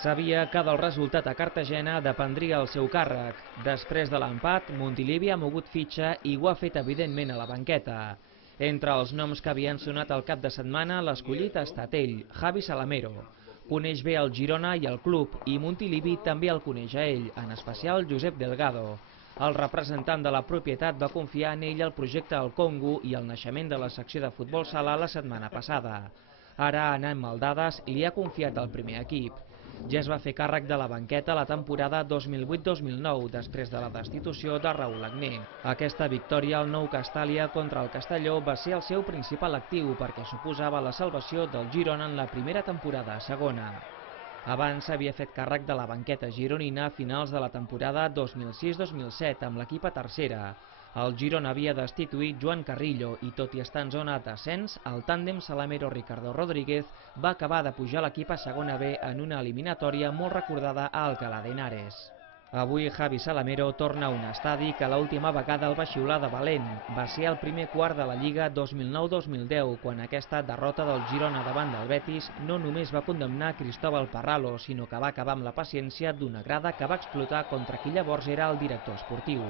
Sabia que del resultat a Cartagena dependria el seu càrrec. Després de l'empat, Montilivi ha mogut fitxa i ho ha fet evidentment a la banqueta. Entre els noms que havien sonat al cap de setmana, l'escollit ha estat ell, Javi Salamero. Coneix bé el Girona i el club, i Montilivi també el coneix a ell, en especial Josep Delgado. El representant de la propietat va confiar en ell el projecte al Congo i el naixement de la secció de futbol sala la setmana passada. Ara, Anant Maldades li ha confiat el primer equip. Ja es va fer càrrec de la banqueta la temporada 2008-2009, després de la destitució de Raúl Agné. Aquesta victòria al Nou Castàlia contra el Castelló va ser el seu principal actiu perquè suposava la salvació del Girona en la primera temporada a segona. Abans s'havia fet càrrec de la banqueta gironina a finals de la temporada 2006-2007 amb l'equip a tercera. El Girona havia destituït Joan Carrillo i, tot i estar en zona d'ascens, el tàndem Salamero-Ricardo Rodríguez va acabar de pujar l'equip a segona B en una eliminatòria molt recordada a Alcalá de Henares. Avui Javi Salamero torna a un estadi que l'última vegada el va xiular de valent. Va ser el primer quart de la Lliga 2009-2010, quan aquesta derrota del Girona davant del Betis no només va condemnar Cristóbal Parralo, sinó que va acabar amb la paciència d'una grada que va explotar contra qui llavors era el director esportiu.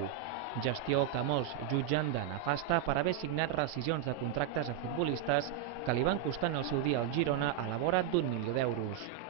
Gestió que molts jutgen de nefasta per haver signat rescisions de contractes a futbolistes que li van costar en el seu dia al Girona a la vora d'1 milió d'euros.